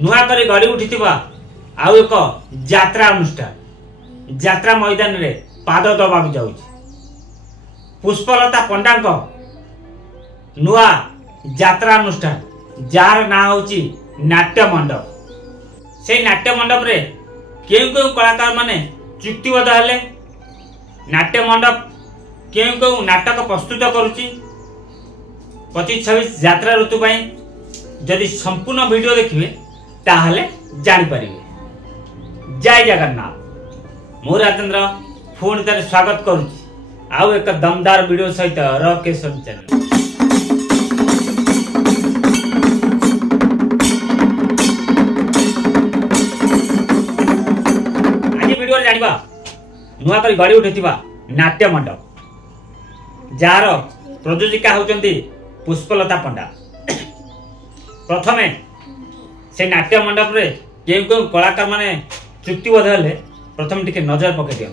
नुआ करी गड़ी उठिथिबा आउ एक यात्रा अनुष्ठान यात्रा मैदान रे पाद दबाक जाउछि। पुष्पलता पंडा नुआ यात्रा अनुष्ठान जार ना होछि नाट्य मंडप। से नाट्य मंडप रे केउ केउ कलाकार माने चुक्तिबद्ध हेले। नाट्य मंडप केउ केउ नाटक प्रस्तुत करुछि 25-26 यात्रा ऋतु पई। जदि संपूर्ण वीडियो देखिबे ताहले जानि परिबे। जय जगन्नाथ। मु राजेंद्र पुणी तार स्वागत करुछि आउ एक दमदार वीडियो सहित रॉक केशन चैनल। आज वीडियो रे जानिबा नुआ करी गड़ी उठिथिबा नाट्य मंडप जार प्रयोजिका होचंती पुष्पलता पंडा। प्रथमे से नाट्य मंडप रे केउ केउ कलाकार माने चुक्तिबद्ध हेले प्रथम टिके नजर पके दियो।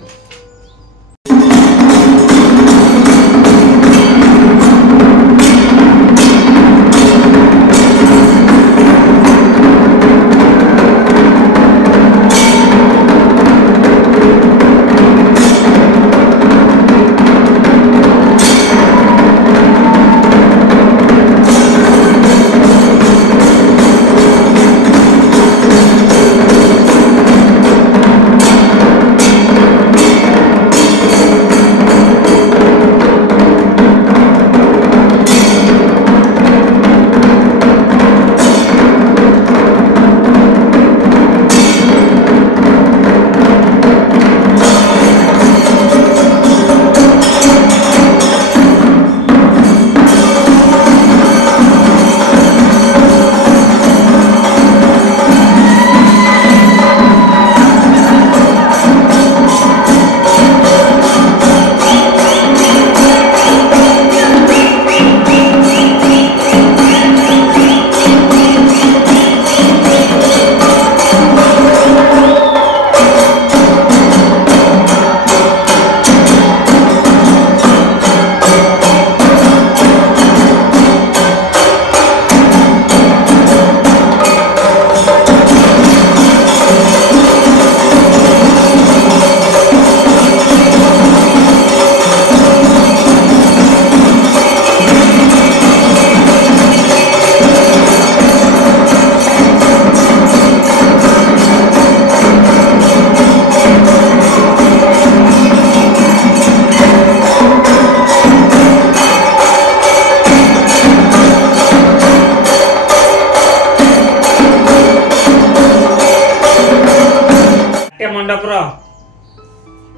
मंडप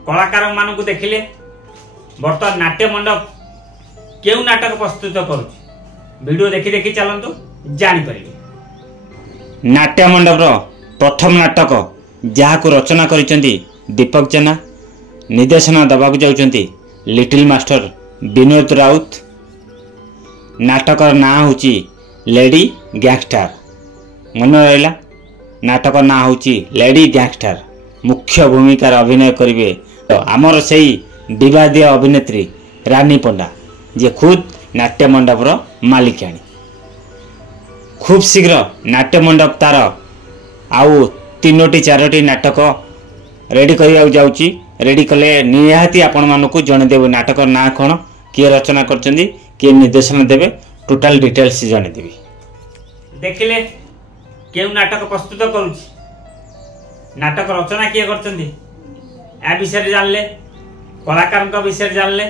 कलाकार मानू देखिले बर्तमान नाट्य मंडप केउ नाटक प्रस्तुत करुछि वीडियो देखि देखि चलंतु जानि परिबे। नाट्य मंडप प्रथम नाटक जहाको रचना करिसेंती दीपक जेना, निर्देशन दबाक जाउचंती लिटिल मास्टर विनोद राउत। नाटक ना होची लेडी गैंगस्टर। मन रहिला नाटक ना होची लेडी गैंगस्टर। मुख्य भूमिकार अभिनय करिवे आमर सेई विवादीय अभिनेत्री रानी पंडा जे खुद नाट्य मंडप मालिकाणी। खूब शीघ्र नाट्य मंडप तार आउ 3-4 नाटक रेडी करिया जाउची। रेडी कले निहाती आपण मानकु जणे देबो नाटक ना कोन, किए रचना करचंदी, किए निर्देशन देबे, टोटल डिटेल्स जणे देबी। देखिले केउ नाटक प्रस्तुत करूची, नाटक रचना किए करचंदी आ विषय जानले, कलाकार विषय जानले।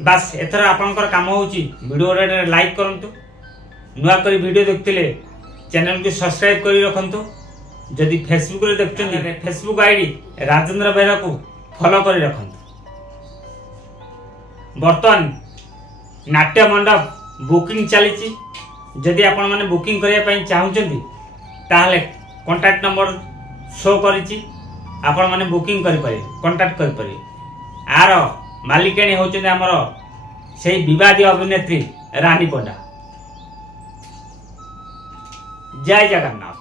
बस एथर आपनकर काम होची वीडियो रे लाइक करंतु, नुआ करी वीडियो देखतिले चैनल को सब्सक्राइब करी रखंतु। जदि फेसबुक रे देखचंदी फेसबुक आईडी राजेंद्र बेरा को फॉलो करी रखंतु। बर्तमान नाट्य मंडप बुकिंग चलीची। जदि आपण माने बुकिंग करिया पई चाहुचंदी ताहले कांटेक्ट नंबर शो करिची, आपण माने बुकिंग करि पारे, कांटेक्ट करि पारे। आर मालिकाणी होचंदी हमर सेही विवादी अभिनेत्री रानी पंडा। जय जगन्नाथ।